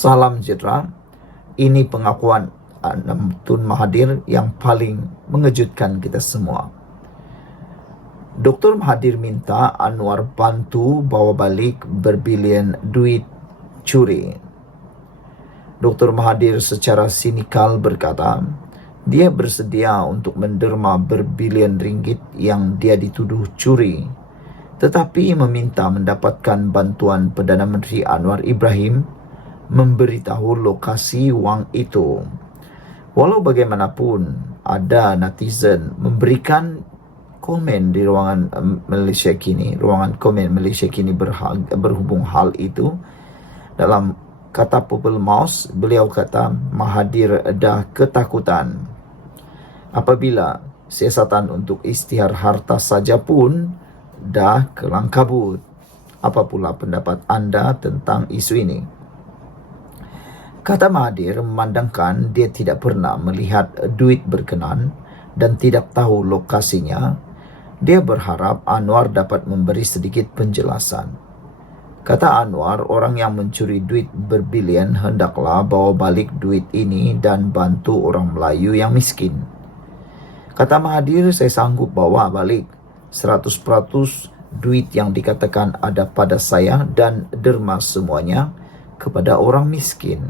Salam sejahtera. Ini pengakuan Tun Mahathir yang paling mengejutkan kita semua. Dr. Mahathir minta Anwar bantu bawa balik berbilion duit curi. Dr. Mahathir secara sinikal berkata, dia bersedia untuk menderma berbilion ringgit yang dia dituduh curi, tetapi meminta mendapatkan bantuan Perdana Menteri Anwar Ibrahim memberitahu lokasi wang itu. Walau bagaimanapun, ada netizen memberikan komen di ruangan komen Malaysia Kini berhubung hal itu. Dalam kata Purple Mouse, beliau kata Mahathir dah ketakutan. Apabila siasatan untuk isytihar harta saja pun dah kelang kabut. Apa pula pendapat anda tentang isu ini? Kata Mahathir memandangkan dia tidak pernah melihat duit berkenan dan tidak tahu lokasinya. Dia berharap Anwar dapat memberi sedikit penjelasan. Kata Anwar, orang yang mencuri duit berbilion hendaklah bawa balik duit ini dan bantu orang Melayu yang miskin. Kata Mahathir, saya sanggup bawa balik 100% duit yang dikatakan ada pada saya dan derma semuanya kepada orang miskin.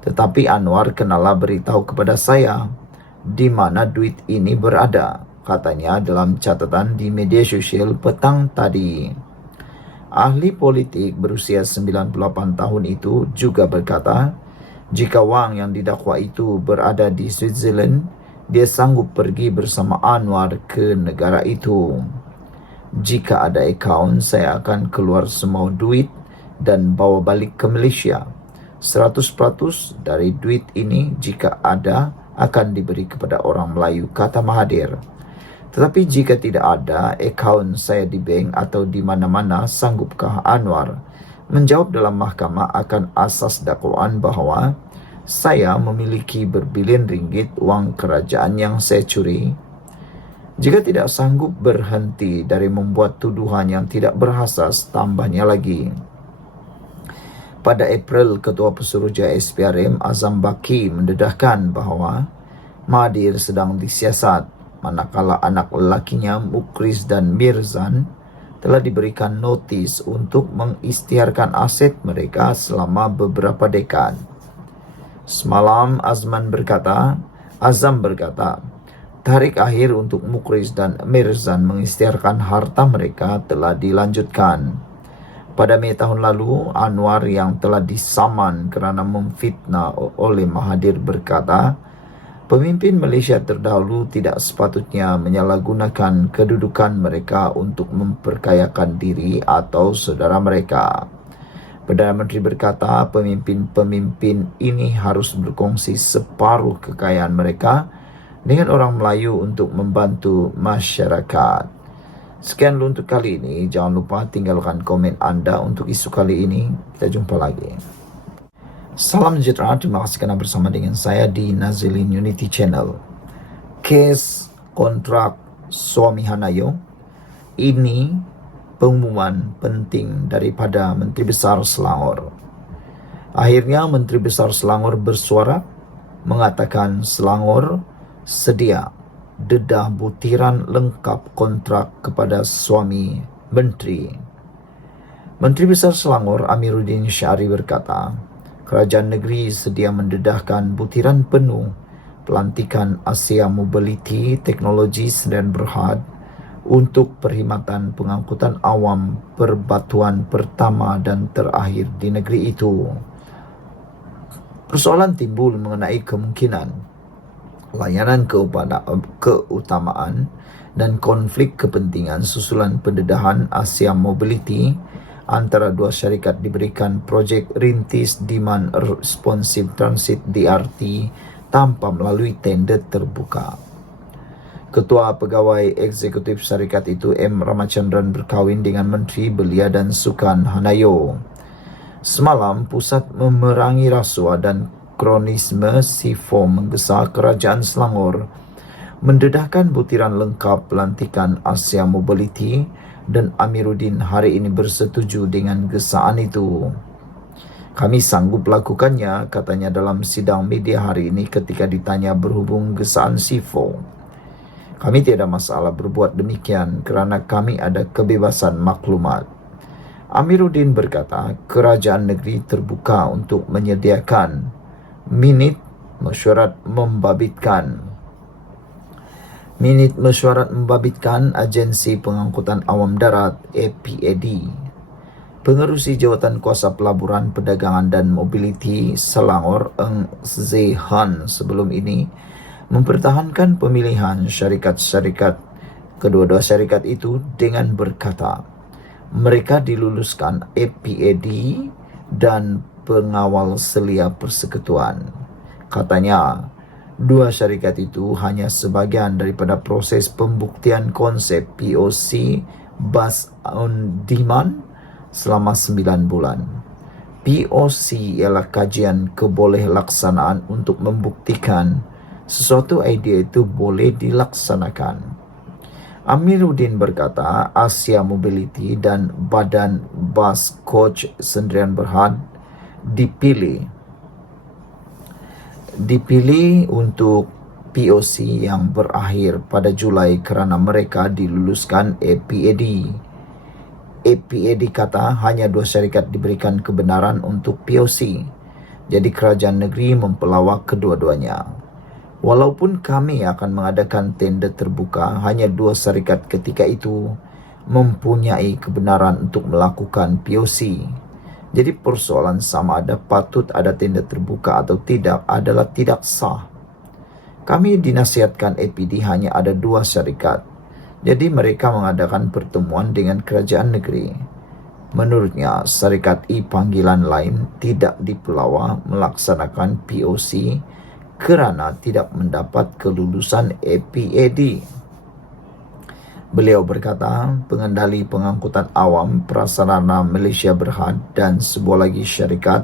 Tetapi Anwar kenalah beritahu kepada saya di mana duit ini berada, katanya dalam catatan di media sosial petang tadi. Ahli politik berusia 98 tahun itu juga berkata, jika wang yang didakwa itu berada di Switzerland, dia sanggup pergi bersama Anwar ke negara itu. Jika ada akaun, saya akan keluar semua duit dan bawa balik ke Malaysia. 100% dari duit ini jika ada akan diberi kepada orang Melayu, kata Mahathir. Tetapi jika tidak ada akaun saya di bank atau di mana-mana, sanggupkah Anwar menjawab dalam mahkamah akan asas dakwaan bahawa saya memiliki berbilion ringgit wang kerajaan yang saya curi? Jika tidak sanggup berhenti dari membuat tuduhan yang tidak berasas, tambahnya lagi. Pada April, Ketua Pesuruhjaya SPRM Azam Baki mendedahkan bahawa Mahathir sedang disiasat manakala anak lelakinya Mukhriz dan Mirzan telah diberikan notis untuk mengisytiharkan aset mereka selama beberapa dekad. Semalam Azam berkata, tarikh akhir untuk Mukhriz dan Mirzan mengisytiharkan harta mereka telah dilanjutkan. Pada Mei tahun lalu, Anwar yang telah disaman kerana memfitnah oleh Mahathir berkata, pemimpin Malaysia terdahulu tidak sepatutnya menyalahgunakan kedudukan mereka untuk memperkayakan diri atau saudara mereka. Perdana Menteri berkata, pemimpin-pemimpin ini harus berkongsi separuh kekayaan mereka dengan orang Melayu untuk membantu masyarakat. Sekian dulu untuk kali ini. Jangan lupa tinggalkan komen anda untuk isu kali ini. Kita jumpa lagi. Salam sejahtera. Terima kasih kerana bersama dengan saya di Nazilin Unity Channel. Kes kontrak suami Hanayo. Ini pengumuman penting daripada Menteri Besar Selangor. Akhirnya Menteri Besar Selangor bersuara mengatakan Selangor sedia dedah butiran lengkap kontrak kepada suami menteri. Menteri Besar Selangor Amiruddin Syari berkata, kerajaan negeri sedia mendedahkan butiran penuh pelantikan Asia Mobility Teknologi Sdn Bhd untuk perkhidmatan pengangkutan awam perbatuan pertama dan terakhir di negeri itu. Persoalan timbul mengenai kemungkinan layanan keutamaan dan konflik kepentingan susulan pendedahan Asia Mobility antara dua syarikat diberikan projek rintis Demand Responsive Transit DRT tanpa melalui tender terbuka. Ketua Pegawai Eksekutif syarikat itu M. Ramachandran berkahwin dengan Menteri Belia dan Sukan Hanayo. Semalam, pusat memerangi rasuah dan kronisme SIFO menggesa kerajaan Selangor mendedahkan butiran lengkap pelantikan Asia Mobility dan Amiruddin hari ini bersetuju dengan gesaan itu. Kami sanggup lakukannya, katanya dalam sidang media hari ini ketika ditanya berhubung gesaan SIFO. Kami tiada masalah berbuat demikian kerana kami ada kebebasan maklumat. Amiruddin berkata, kerajaan negeri terbuka untuk menyediakan minit mesyuarat membabitkan Agensi Pengangkutan Awam Darat APAD. Pengerusi Jawatan Kuasa Pelaburan, Perdagangan dan Mobiliti Selangor Eng Zehan sebelum ini mempertahankan pemilihan syarikat-syarikat kedua-dua syarikat itu dengan berkata, mereka diluluskan APAD dan pengawal selia persekutuan. Katanya, dua syarikat itu hanya sebahagian daripada proses pembuktian konsep POC Bus on Demand selama 9 bulan. POC ialah kajian kebolehkelaksanaan untuk membuktikan sesuatu idea itu boleh dilaksanakan. Amiruddin berkata, Asia Mobility dan Badan Bas Coach Sdn Bhd dipilih untuk POC yang berakhir pada Julai kerana mereka diluluskan APAD. APAD kata hanya dua syarikat diberikan kebenaran untuk POC. Jadi kerajaan negeri mempelawak kedua-duanya. Walaupun kami akan mengadakan tender terbuka, hanya dua syarikat ketika itu mempunyai kebenaran untuk melakukan POC. Jadi persoalan sama ada patut ada tender terbuka atau tidak adalah tidak sah. Kami dinasihatkan APD hanya ada dua syarikat. Jadi mereka mengadakan pertemuan dengan kerajaan negeri. Menurutnya, syarikat panggilan lain tidak dipelawa melaksanakan POC kerana tidak mendapat kelulusan APAD. Beliau berkata, pengendali pengangkutan awam prasarana Malaysia Berhad dan sebuah lagi syarikat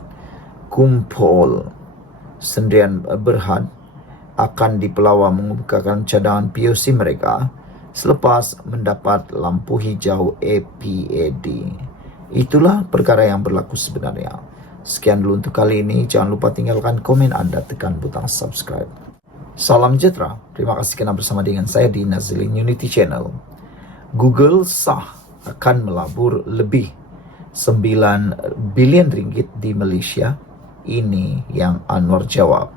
Kumpul Sdn Bhd akan dipelawa mengemukakan cadangan POC mereka selepas mendapat lampu hijau APAD. Itulah perkara yang berlaku sebenarnya. Sekian dulu untuk kali ini. Jangan lupa tinggalkan komen anda, tekan butang subscribe. Salam sejahtera. Terima kasih kerana bersama dengan saya di Nazilin Unity Channel. Google sah akan melabur lebih 9 bilion ringgit di Malaysia. Ini yang Anwar jawab.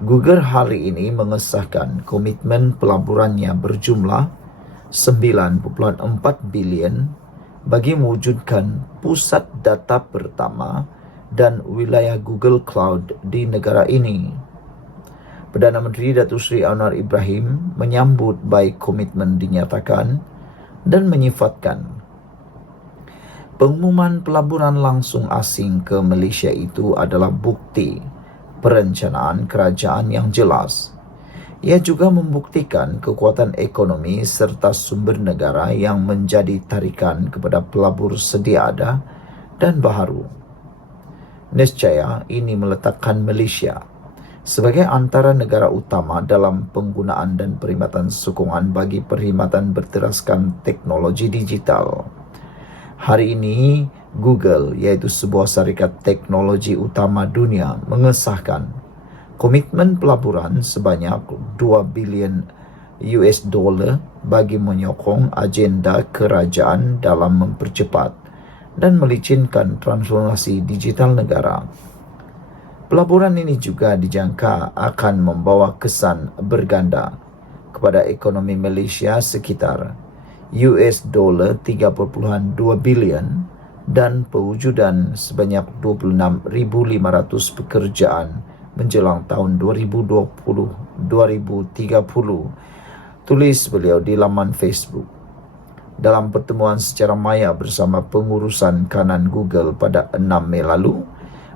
Google hari ini mengesahkan komitmen pelaburannya berjumlah 9.4 bilion bagi mewujudkan pusat data pertama dan wilayah Google Cloud di negara ini. Perdana Menteri Datuk Seri Anwar Ibrahim menyambut baik komitmen dinyatakan dan menyifatkan pengumuman pelaburan langsung asing ke Malaysia itu adalah bukti perencanaan kerajaan yang jelas. Ia juga membuktikan kekuatan ekonomi serta sumber negara yang menjadi tarikan kepada pelabur sedia ada dan baharu. Nescaya ini meletakkan Malaysia sebagai antara negara utama dalam penggunaan dan perkhidmatan sokongan bagi perkhidmatan berteraskan teknologi digital. Hari ini, Google, iaitu sebuah syarikat teknologi utama dunia, mengesahkan komitmen pelaburan sebanyak 2 bilion US dollar bagi menyokong agenda kerajaan dalam mempercepat dan melicinkan transformasi digital negara. Pelaburan ini juga dijangka akan membawa kesan berganda kepada ekonomi Malaysia sekitar US dollar 3.2 bilion dan pewujudan sebanyak 26,500 pekerjaan menjelang tahun 2020-2030, tulis beliau di laman Facebook. Dalam pertemuan secara maya bersama pengurusan kanan Google pada 6 Mei lalu,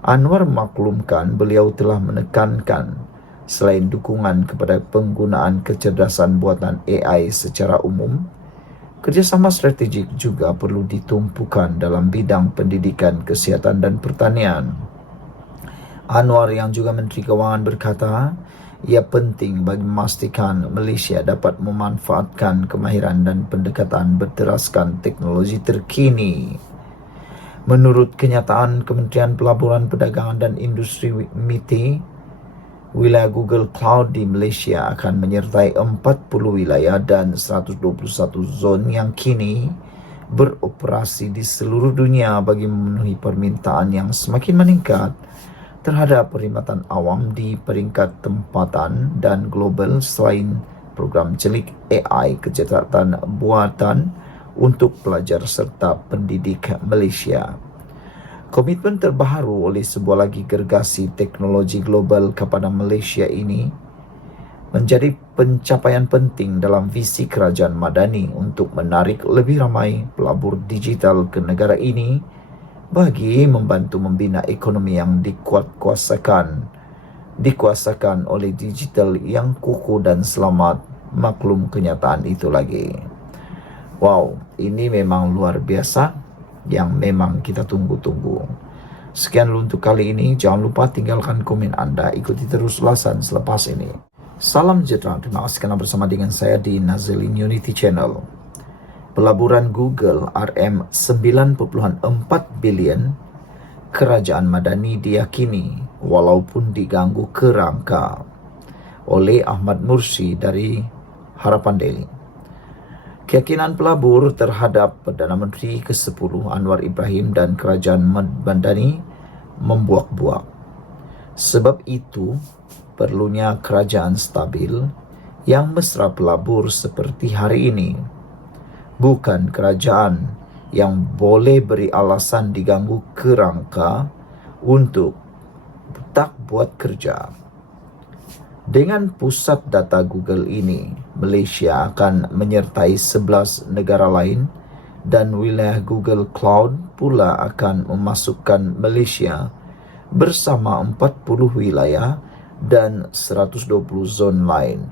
Anwar maklumkan beliau telah menekankan selain dukungan kepada penggunaan kecerdasan buatan AI secara umum, kerjasama strategik juga perlu ditumpukan dalam bidang pendidikan, kesihatan dan pertanian. Anwar yang juga Menteri Kewangan berkata, ia penting bagi memastikan Malaysia dapat memanfaatkan kemahiran dan pendekatan berteraskan teknologi terkini. Menurut kenyataan Kementerian Pelaburan Perdagangan dan Industri MITI, wilayah Google Cloud di Malaysia akan menyertai 40 wilayah dan 121 zon yang kini beroperasi di seluruh dunia bagi memenuhi permintaan yang semakin meningkat terhadap perkhidmatan awam di peringkat tempatan dan global selain program celik AI kecerdasan buatan untuk pelajar serta pendidik Malaysia. Komitmen terbaharu oleh sebuah lagi gergasi teknologi global kepada Malaysia ini menjadi pencapaian penting dalam visi Kerajaan Madani untuk menarik lebih ramai pelabur digital ke negara ini bagi membantu membina ekonomi yang dikuasakan oleh digital yang kukuh dan selamat. Maklum kenyataan itu lagi. Wow, ini memang luar biasa yang memang kita tunggu-tunggu. Sekian dulu untuk kali ini. Jangan lupa tinggalkan komen Anda. Ikuti terus ulasan selepas ini. Salam sejahtera. Terima kasih kerana bersama dengan saya di Nazilin Unity Channel. Pelaburan Google RM9.4 bilion Kerajaan Madani diyakini walaupun diganggu kerangka oleh Ahmad Mursi dari Harapan Daily. Keyakinan pelabur terhadap Perdana Menteri ke-10 Anwar Ibrahim dan Kerajaan Madani membuak-buak. Sebab itu, perlunya kerajaan stabil yang mesra pelabur seperti hari ini. Bukan kerajaan yang boleh beri alasan diganggu kerangka untuk tak buat kerja. Dengan pusat data Google ini, Malaysia akan menyertai 11 negara lain dan wilayah Google Cloud pula akan memasukkan Malaysia bersama 40 wilayah dan 120 zon lain.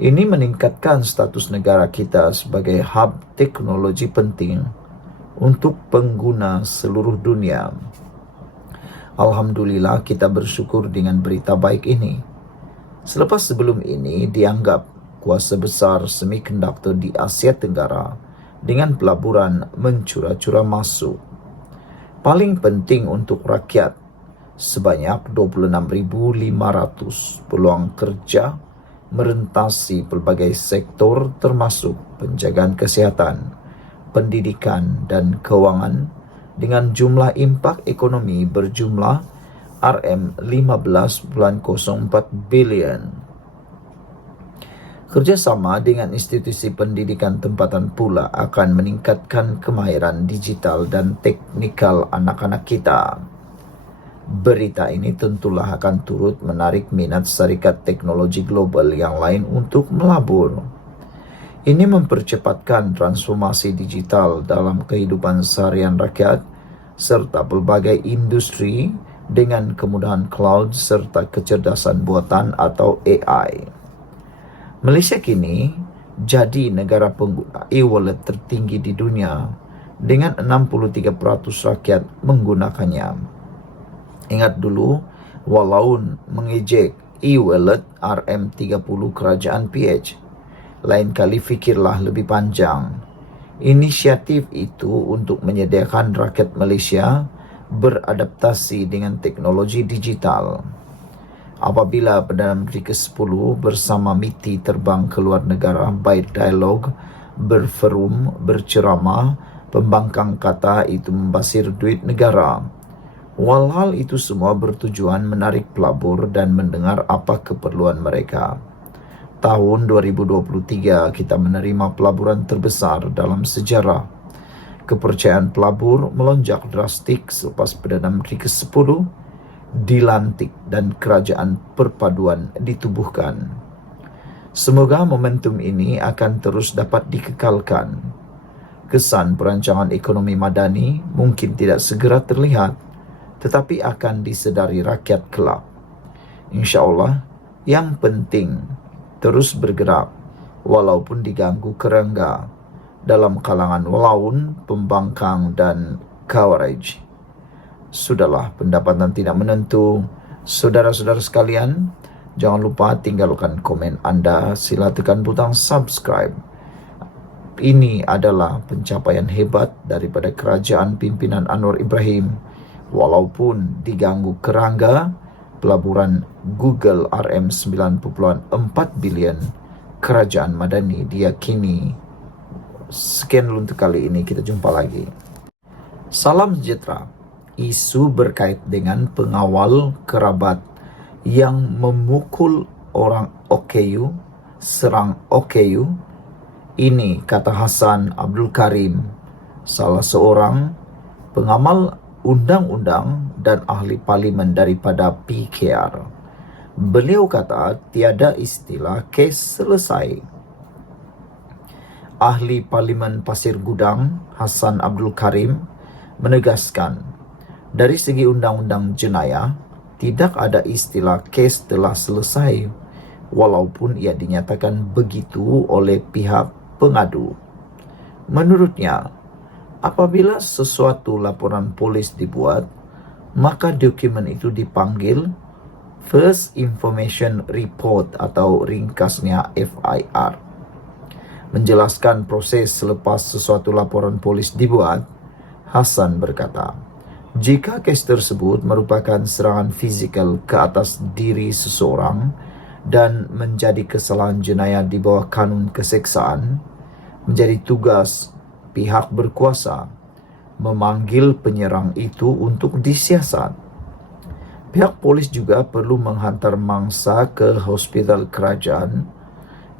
Ini meningkatkan status negara kita sebagai hub teknologi penting untuk pengguna seluruh dunia. Alhamdulillah, kita bersyukur dengan berita baik ini. Selepas sebelum ini dianggap kuasa besar semikonduktor di Asia Tenggara dengan pelaburan mencura-cura masuk. Paling penting untuk rakyat, sebanyak 26,500 peluang kerja merentasi pelbagai sektor termasuk penjagaan kesihatan, pendidikan dan kewangan dengan jumlah impak ekonomi berjumlah RM15.04 bilion. Kerjasama dengan institusi pendidikan tempatan pula akan meningkatkan kemahiran digital dan teknikal anak-anak kita. Berita ini tentulah akan turut menarik minat syarikat teknologi global yang lain untuk melabur. Ini mempercepatkan transformasi digital dalam kehidupan seharian rakyat serta pelbagai industri dengan kemudahan cloud serta kecerdasan buatan atau AI. Malaysia kini jadi negara pengguna e-wallet tertinggi di dunia dengan 63% rakyat menggunakannya. Ingat dulu, walau mengejek e-wallet RM30 kerajaan PH, lain kali fikirlah lebih panjang. Inisiatif itu untuk menyediakan rakyat Malaysia beradaptasi dengan teknologi digital. Apabila Perdana Menteri ke-10 bersama MITI terbang ke luar negara, baik dialog, berforum, berceramah, pembangkang kata itu membasir duit negara. Walhal itu semua bertujuan menarik pelabur dan mendengar apa keperluan mereka. Tahun 2023 kita menerima pelaburan terbesar dalam sejarah. Kepercayaan pelabur melonjak drastik selepas Perdana Menteri ke-10 dilantik dan kerajaan perpaduan ditubuhkan. Semoga momentum ini akan terus dapat dikekalkan. Kesan perancangan ekonomi Madani mungkin tidak segera terlihat, tetapi akan disedari rakyat kelak. InsyaAllah, yang penting terus bergerak walaupun diganggu kerangka dalam kalangan walaun, pembangkang dan kawarij. Sudahlah, pendapatan tidak menentu. Saudara-saudara sekalian, jangan lupa tinggalkan komen Anda. Sila tekan butang subscribe Ini adalah pencapaian hebat daripada kerajaan pimpinan Anwar Ibrahim, walaupun diganggu kerangka pelaburan Google RM9.4 bilion kerajaan Madani diyakini. Sekian dulu untuk kali ini, kita jumpa lagi. Salam sejahtera. Isu berkait dengan pengawal kerabat yang memukul orang OKU, serang OKU. Ini kata Hassan Abdul Karim, salah seorang pengamal undang-undang dan ahli parlimen daripada PKR. Beliau kata tiada istilah kes selesai. Ahli Parlimen Pasir Gudang Hassan Abdul Karim menegaskan, dari segi undang-undang jenayah, tidak ada istilah kes telah selesai, walaupun ia dinyatakan begitu oleh pihak pengadu. Menurutnya, apabila sesuatu laporan polis dibuat, maka dokumen itu dipanggil First Information Report atau ringkasnya FIR. Menjelaskan proses selepas sesuatu laporan polis dibuat, Hassan berkata, jika kes tersebut merupakan serangan fizikal ke atas diri seseorang dan menjadi kesalahan jenayah di bawah kanun keseksaan, menjadi tugas pihak berkuasa memanggil penyerang itu untuk disiasat. Pihak polis juga perlu menghantar mangsa ke hospital kerajaan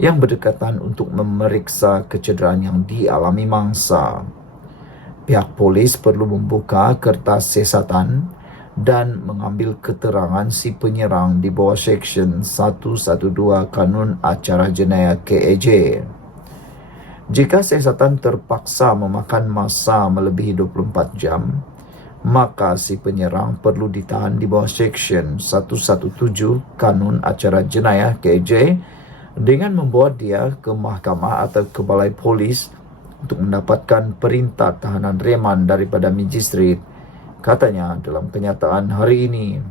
yang berdekatan untuk memeriksa kecederaan yang dialami mangsa. Pihak polis perlu membuka kertas siasatan dan mengambil keterangan si penyerang di bawah Seksyen 112 Kanun Acara Jenayah KAJ. Jika siasatan terpaksa memakan masa melebihi 24 jam, maka si penyerang perlu ditahan di bawah Seksyen 117 Kanun Acara Jenayah KAJ dengan membawa dia ke mahkamah atau ke balai polis untuk mendapatkan perintah tahanan reman daripada magistrate, katanya dalam kenyataan hari ini.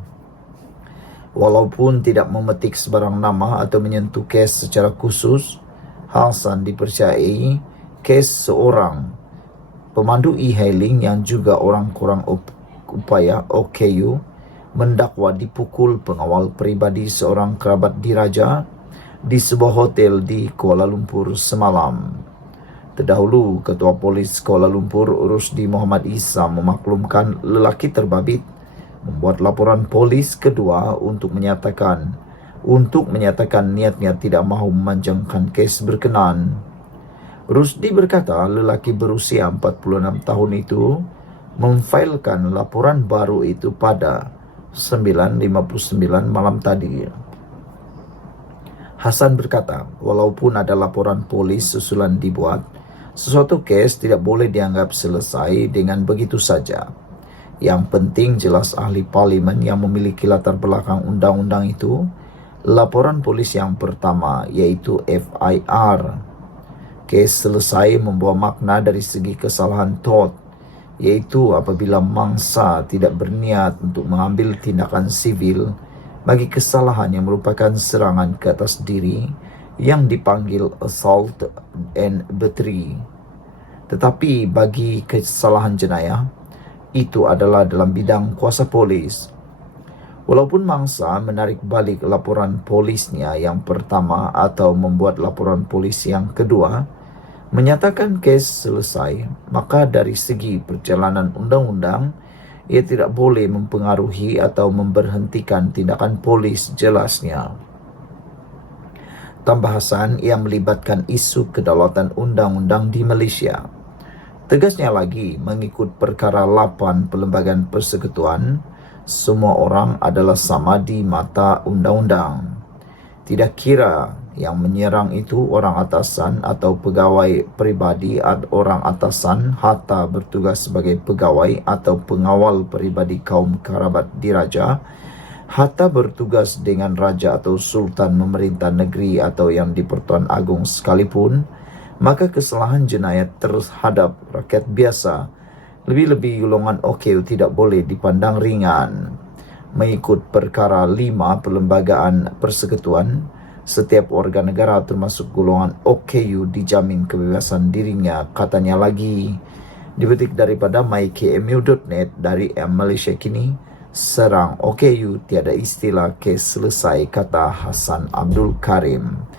Walaupun tidak memetik sebarang nama atau menyentuh kes secara khusus, Hassan dipercayai kes seorang pemandu e-hailing yang juga orang kurang upaya OKU mendakwa dipukul pengawal peribadi seorang kerabat diraja di sebuah hotel di Kuala Lumpur semalam. Terdahulu, Ketua Polis Kuala Lumpur Rusdi Muhammad Isa memaklumkan lelaki terbabit membuat laporan polis kedua untuk menyatakan niatnya tidak mahu memanjangkan kes berkenaan. Rusdi berkata lelaki berusia 46 tahun itu memfailkan laporan baru itu pada 9.59 malam tadi. Hassan berkata, walaupun ada laporan polis susulan dibuat, sesuatu kes tidak boleh dianggap selesai dengan begitu saja. Yang penting jelas ahli parlimen yang memiliki latar belakang undang-undang itu, laporan polis yang pertama yaitu FIR. Kes selesai membawa makna dari segi kesalahan tort, yaitu apabila mangsa tidak berniat untuk mengambil tindakan sivil bagi kesalahan yang merupakan serangan ke atas diri yang dipanggil assault and battery. Tetapi bagi kesalahan jenayah, itu adalah dalam bidang kuasa polis. Walaupun mangsa menarik balik laporan polisnya yang pertama atau membuat laporan polis yang kedua, menyatakan kes selesai, maka dari segi perjalanan undang-undang, ia tidak boleh mempengaruhi atau memberhentikan tindakan polis, jelasnya. Tambah Hassan, ia melibatkan isu kedaulatan undang-undang di Malaysia. Tegasnya lagi, mengikut perkara 8 Perlembagaan Persekutuan, semua orang adalah sama di mata undang-undang. Tidak kira yang menyerang itu orang atasan atau pegawai peribadi orang atasan hatta bertugas sebagai pegawai atau pengawal peribadi kaum kerabat diraja, hatta bertugas dengan raja atau sultan memerintah negeri atau yang di Pertuan Agong sekalipun, maka kesalahan jenayah terhadap rakyat biasa, lebih-lebih golongan OKU, tidak boleh dipandang ringan. Mengikut perkara 5 Perlembagaan Persekutuan, Setiap warga negara termasuk golongan OKU dijamin kebebasan dirinya, katanya lagi. Dipetik daripada mykmu.net dari Malaysia Kini, serang OKU tiada istilah kes selesai, kata Hassan Abdul Karim.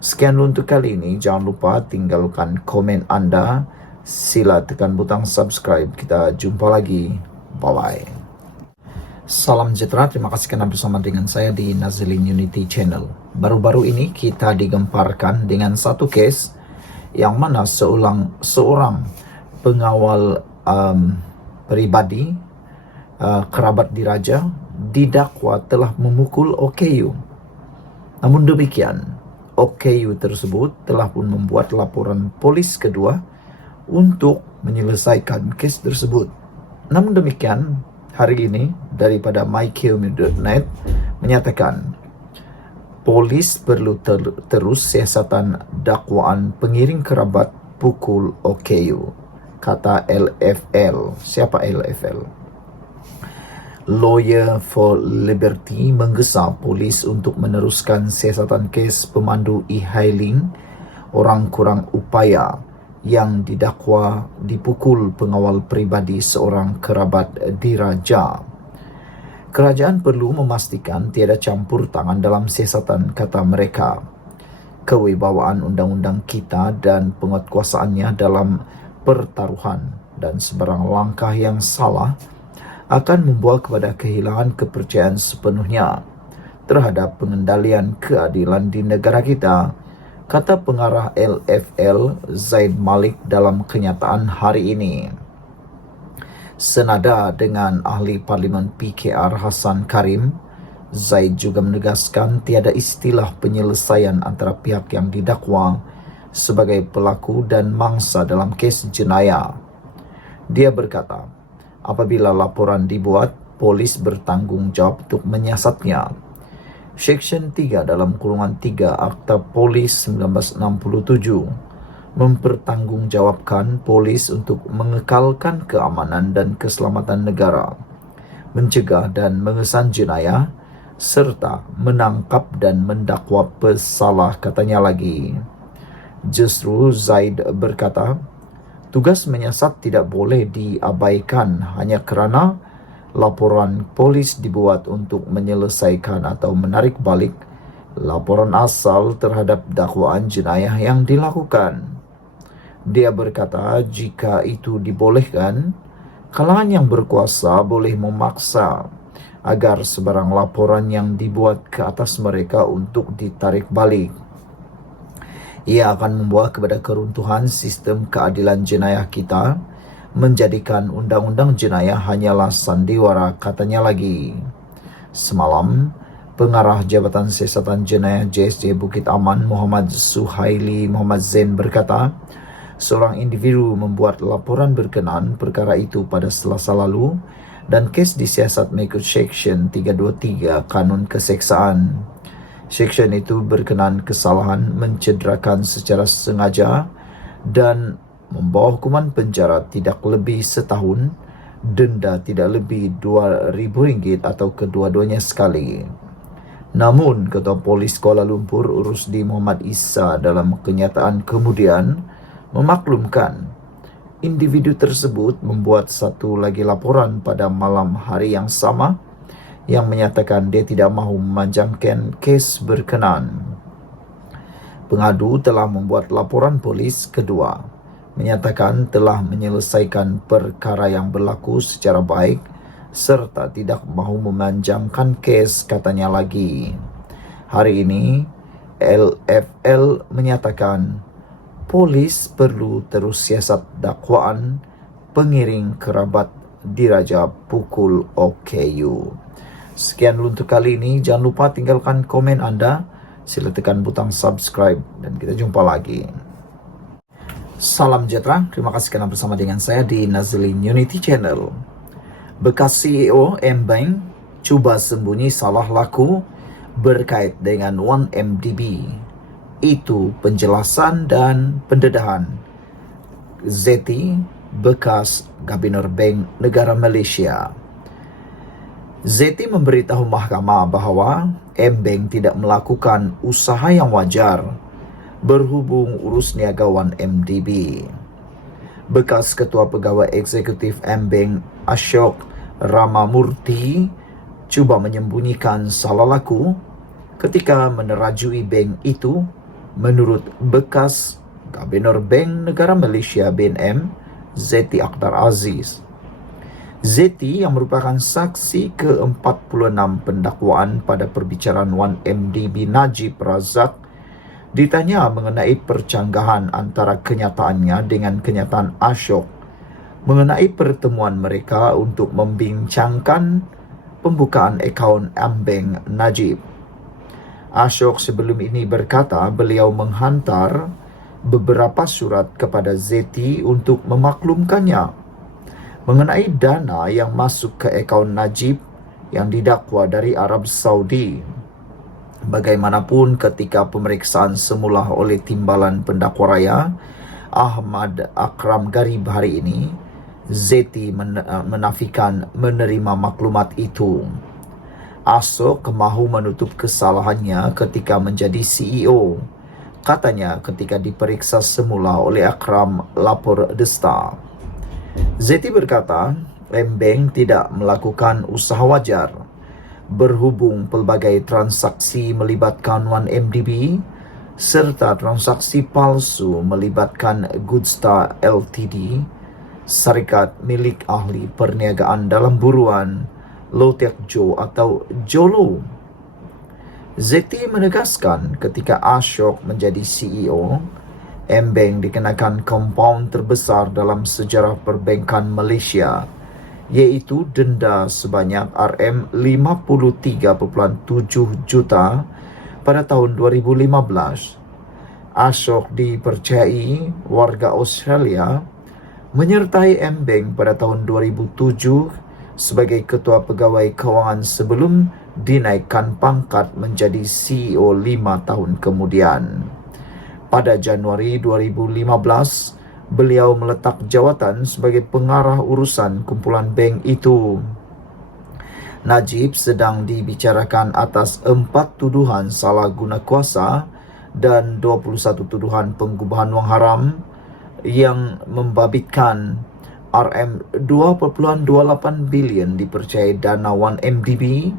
Sekian untuk kali ini, jangan lupa tinggalkan komen anda, sila tekan butang subscribe, kita jumpa lagi, bye-bye. Salam sejahtera, terima kasih karena bersama dengan saya di Nazilin Unity Channel. Baru-baru ini kita digemparkan dengan satu kes yang mana seorang pengawal pribadi kerabat diraja didakwa telah memukul OKU. Namun demikian, OKU tersebut telah pun membuat laporan polis kedua untuk menyelesaikan kes tersebut. Namun demikian, hari ini daripada mykmu.net menyatakan polis perlu terus siasatan dakwaan pengiring kerabat pukul OKU, kata LFL. Siapa LFL? Lawyer for Liberty menggesa polis untuk meneruskan siasatan kes pemandu e-hailing orang kurang upaya yang didakwa dipukul pengawal pribadi seorang kerabat diraja. Kerajaan perlu memastikan tiada campur tangan dalam siasatan, kata mereka. Kewibawaan undang-undang kita dan penguatkuasaannya dalam pertaruhan dan sebarang langkah yang salah akan membawa kepada kehilangan kepercayaan sepenuhnya terhadap pengendalian keadilan di negara kita, kata pengarah LFL Zaid Malik dalam kenyataan hari ini. Senada dengan ahli Parlimen PKR Hassan Karim, Zaid juga menegaskan tiada istilah penyelesaian antara pihak yang didakwa sebagai pelaku dan mangsa dalam kes jenayah. Dia berkata, apabila laporan dibuat, polis bertanggung jawab untuk menyiasatnya. Seksyen 3 dalam kurungan 3 Akta Polis 1967 mempertanggungjawabkan polis untuk mengekalkan keamanan dan keselamatan negara, mencegah dan mengesan jenayah, serta menangkap dan mendakwa pesalah, katanya lagi. Justru Zaid berkata, tugas menyiasat tidak boleh diabaikan hanya kerana laporan polis dibuat untuk menyelesaikan atau menarik balik laporan asal terhadap dakwaan jenayah yang dilakukan. Dia berkata, jika itu dibolehkan, kalangan yang berkuasa boleh memaksa agar sebarang laporan yang dibuat ke atas mereka untuk ditarik balik. Ia akan membawa kepada keruntuhan sistem keadilan jenayah kita, menjadikan undang-undang jenayah hanyalah sandiwara, katanya lagi. Semalam, pengarah Jabatan Siasatan Jenayah JSJ Bukit Aman Muhammad Suhaili Muhammad Zain berkata, seorang individu membuat laporan berkenaan perkara itu pada Selasa lalu dan kes disiasat mengikut Seksyen 323 Kanun Keseksaan. Seksyen itu berkenaan kesalahan mencederakan secara sengaja dan membawa hukuman penjara tidak lebih setahun, denda tidak lebih RM2,000 atau kedua-duanya sekali. Namun, Ketua Polis Kuala Lumpur Urusdi Muhammad Isa dalam kenyataan kemudian memaklumkan individu tersebut membuat satu lagi laporan pada malam hari yang sama yang menyatakan dia tidak mahu memanjangkan kes berkenaan. Pengadu telah membuat laporan polis kedua, menyatakan telah menyelesaikan perkara yang berlaku secara baik serta tidak mahu memanjangkan kes, katanya lagi. Hari ini, LFL menyatakan polis perlu terus siasat dakwaan pengiring kerabat diraja pukul OKU. Sekian untuk kali ini, jangan lupa tinggalkan komen anda, sila tekan butang subscribe dan kita jumpa lagi. Salam sejahtera, terima kasih karena bersama dengan saya di Nazilin Unity Channel. Bekas CEO M-Bank cuba sembunyi salah laku berkait dengan 1MDB. Itu penjelasan dan pendedahan Zeti, bekas Gubernur Bank Negara Malaysia. Zeti memberitahu mahkamah bahwa Embeng tidak melakukan usaha yang wajar berhubung urus niagawan MDB. Bekas Ketua Pegawai Eksekutif Embeng, Ashok Ramamurthy, cuba menyembunyikan salah laku ketika menerajui bank itu, menurut bekas Gubernur Bank Negara Malaysia BNM, Zeti Akhtar Aziz. Zeti yang merupakan saksi ke-46 pendakwaan pada perbicaraan 1MDB Najib Razak ditanya mengenai percanggahan antara kenyataannya dengan kenyataan Ashok mengenai pertemuan mereka untuk membincangkan pembukaan akaun Embeng Najib. Ashok sebelum ini berkata beliau menghantar beberapa surat kepada Zeti untuk memaklumkannya mengenai dana yang masuk ke akaun Najib yang didakwa dari Arab Saudi. Bagaimanapun, ketika pemeriksaan semula oleh Timbalan Pendakwa Raya Ahmad Akram Garib hari ini, Zeti menafikan menerima maklumat itu. Ashok mahu menutup kesalahannya ketika menjadi CEO. Katanya ketika diperiksa semula oleh Akram lapor The Star. Zeti berkata, Embeng tidak melakukan usaha wajar berhubung pelbagai transaksi melibatkan 1MDB serta transaksi palsu melibatkan Goodstar Ltd, syarikat milik ahli perniagaan dalam buruan Low Tech Joe atau Jolo. Zeti menegaskan ketika Ashok menjadi CEO, Embeng dikenakan kompaun terbesar dalam sejarah perbankan Malaysia, iaitu denda sebanyak RM53.7 juta pada tahun 2015. Ashok dipercayai warga Australia menyertai Embeng pada tahun 2007 sebagai Ketua Pegawai Kewangan sebelum dinaikkan pangkat menjadi CEO 5 tahun kemudian. Pada Januari 2015, beliau meletak jawatan sebagai pengarah urusan kumpulan bank itu. Najib sedang dibicarakan atas 4 tuduhan salah guna kuasa dan 21 tuduhan pengubahan wang haram yang membabitkan RM2.28 bilion dipercayai dana 1MDB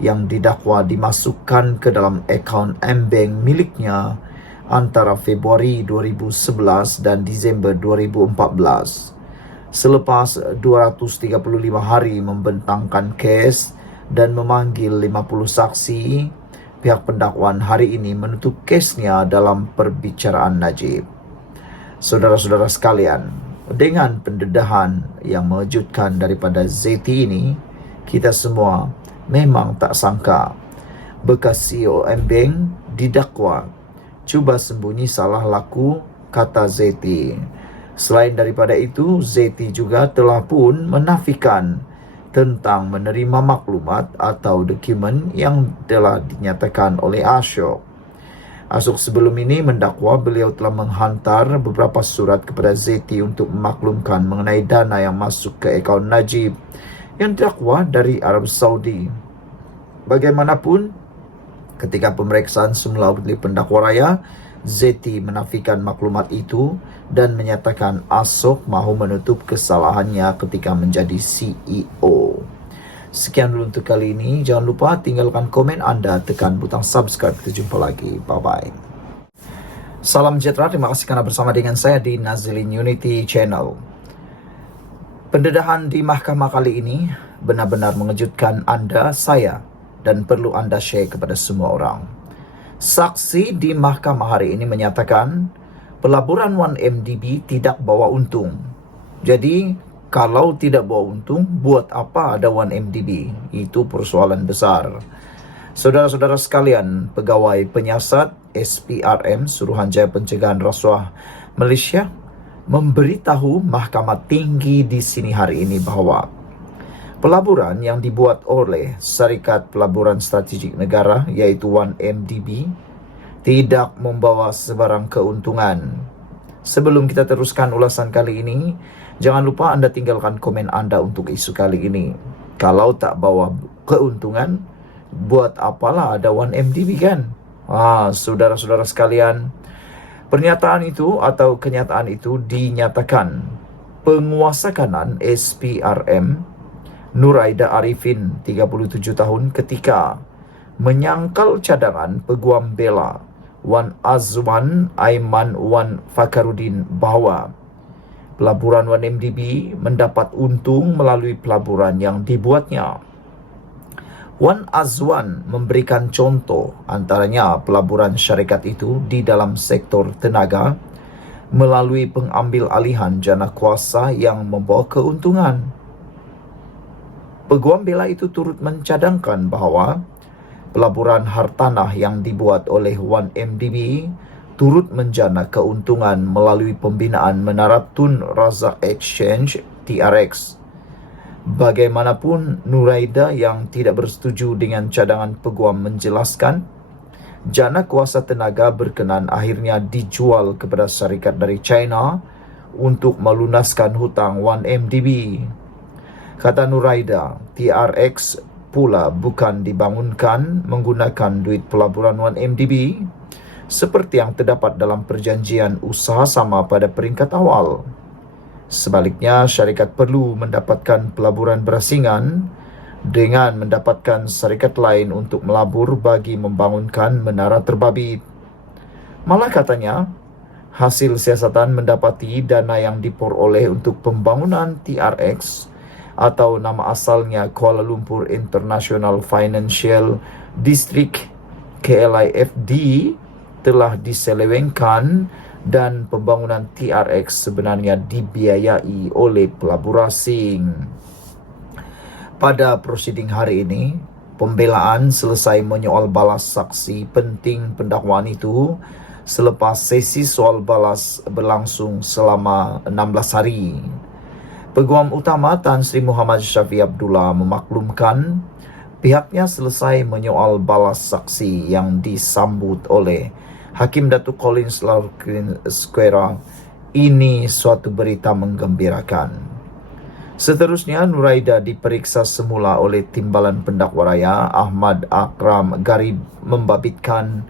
yang didakwa dimasukkan ke dalam akaun Embeng miliknya antara Februari 2011 dan Disember 2014. Selepas 235 hari membentangkan kes dan memanggil 50 saksi, pihak pendakwaan hari ini menutup kesnya dalam perbicaraan Najib. Saudara-saudara sekalian, dengan pendedahan yang mengejutkan daripada Zeti ini, kita semua memang tak sangka bekas CEO Embeng didakwa cuba sembunyi salah laku, kata Zeti. Selain daripada itu, Zeti juga telah pun menafikan tentang menerima maklumat atau dokumen yang telah dinyatakan oleh Ashok. Ashok sebelum ini mendakwa beliau telah menghantar beberapa surat kepada Zeti untuk memaklumkan mengenai dana yang masuk ke akaun Najib yang didakwa dari Arab Saudi. Bagaimanapun, ketika pemeriksaan semula oleh pendakwa raya, Zeti menafikan maklumat itu dan menyatakan Ashok mahu menutup kesalahannya ketika menjadi CEO. Sekian dulu untuk kali ini. Jangan lupa tinggalkan komen anda, tekan butang subscribe. Kita jumpa lagi. Bye-bye. Salam sejahtera. Terima kasih kerana bersama dengan saya di Nazilin Unity Channel. Pendedahan di mahkamah kali ini benar-benar mengejutkan anda, saya, dan perlu anda share kepada semua orang. Saksi di mahkamah hari ini menyatakan pelaburan 1MDB tidak bawa untung. Jadi, kalau tidak bawa untung, buat apa ada 1MDB? Itu persoalan besar. Saudara-saudara sekalian, pegawai penyiasat SPRM, Suruhanjaya Pencegahan Rasuah Malaysia, memberitahu Mahkamah Tinggi di sini hari ini bahawa pelaburan yang dibuat oleh Syarikat Pelaburan Strategik Negara iaitu 1MDB tidak membawa sebarang keuntungan. Sebelum kita teruskan ulasan kali ini, jangan lupa anda tinggalkan komen anda untuk isu kali ini. Kalau tak bawa keuntungan, buat apalah ada 1MDB kan? Saudara-saudara sekalian, pernyataan itu atau kenyataan itu dinyatakan penguasa kanan SPRM Nuraida Arifin 37 tahun ketika menyangkal cadangan peguam bela Wan Azwan Aiman Wan Fakarudin bahawa pelaburan 1MDB mendapat untung melalui pelaburan yang dibuatnya. Wan Azwan memberikan contoh antaranya pelaburan syarikat itu di dalam sektor tenaga melalui pengambil alihan jana kuasa yang membawa keuntungan. Peguam bela itu turut mencadangkan bahawa pelaburan hartanah yang dibuat oleh 1MDB turut menjana keuntungan melalui pembinaan Menara Tun Razak Exchange TRX. Bagaimanapun, Nuraida yang tidak bersetuju dengan cadangan peguam menjelaskan, jana kuasa tenaga berkenan akhirnya dijual kepada syarikat dari China untuk melunaskan hutang 1MDB. Kata Nuraida, TRX pula bukan dibangunkan menggunakan duit pelaburan 1MDB seperti yang terdapat dalam perjanjian usaha sama pada peringkat awal. Sebaliknya, syarikat perlu mendapatkan pelaburan berasingan dengan mendapatkan syarikat lain untuk melabur bagi membangunkan menara terbabit. Malah katanya, hasil siasatan mendapati dana yang diperoleh untuk pembangunan TRX atau nama asalnya Kuala Lumpur International Financial District KLIFD telah diselewengkan dan pembangunan TRX sebenarnya dibiayai oleh pelabur asing. Pada prosiding hari ini, pembelaan selesai menyoal balas saksi penting pendakwaan itu selepas sesi soal balas berlangsung selama 16 hari. Peguam utama Tan Sri Muhammad Syafiee Abdullah memaklumkan pihaknya selesai menyoal balas saksi yang disambut oleh Hakim Datuk Collins Larkin Square. Ini suatu berita menggembirakan. Seterusnya, Nuraida diperiksa semula oleh Timbalan Pendakwa Raya Ahmad Akram Garib membabitkan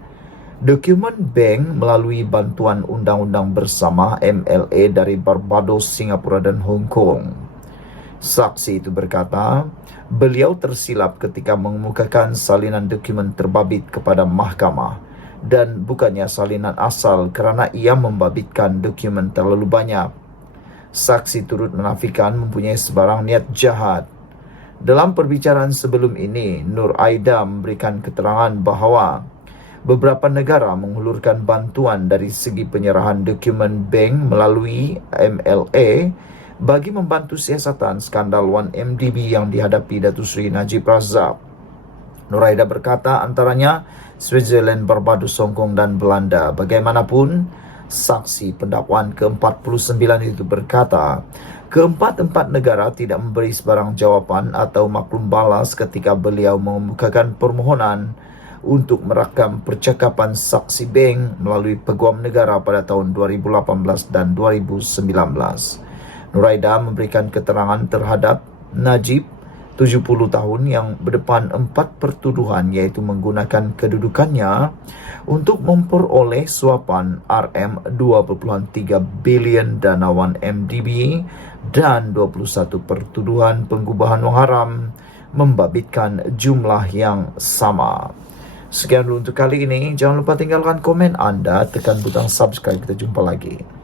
dokumen bank melalui bantuan undang-undang bersama MLA dari Barbados, Singapura dan Hong Kong. Saksi itu berkata, beliau tersilap ketika mengemukakan salinan dokumen terbabit kepada mahkamah dan bukannya salinan asal kerana ia membabitkan dokumen terlalu banyak. Saksi turut menafikan mempunyai sebarang niat jahat. Dalam perbicaraan sebelum ini, Nuraida memberikan keterangan bahawa beberapa negara menghulurkan bantuan dari segi penyerahan dokumen bank melalui MLA bagi membantu siasatan skandal 1MDB yang dihadapi Datuk Seri Najib Razak. Nuraida berkata antaranya Switzerland, Barbados, Hong Kong dan Belanda. Bagaimanapun, saksi pendakwaan ke-49 itu berkata, keempat-empat negara tidak memberi sebarang jawapan atau maklum balas ketika beliau mengemukakan permohonan untuk merakam percakapan saksi bank melalui peguam negara pada tahun 2018 dan 2019. Nuraida memberikan keterangan terhadap Najib, 70 tahun, yang berdepan 4 pertuduhan iaitu menggunakan kedudukannya untuk memperoleh suapan RM2.3 bilion dana 1MDB dan 21 pertuduhan pengubahan wang haram membabitkan jumlah yang sama. Sekian dulu untuk kali ini. Jangan lupa tinggalkan komen anda, tekan butang subscribe. Kita jumpa lagi.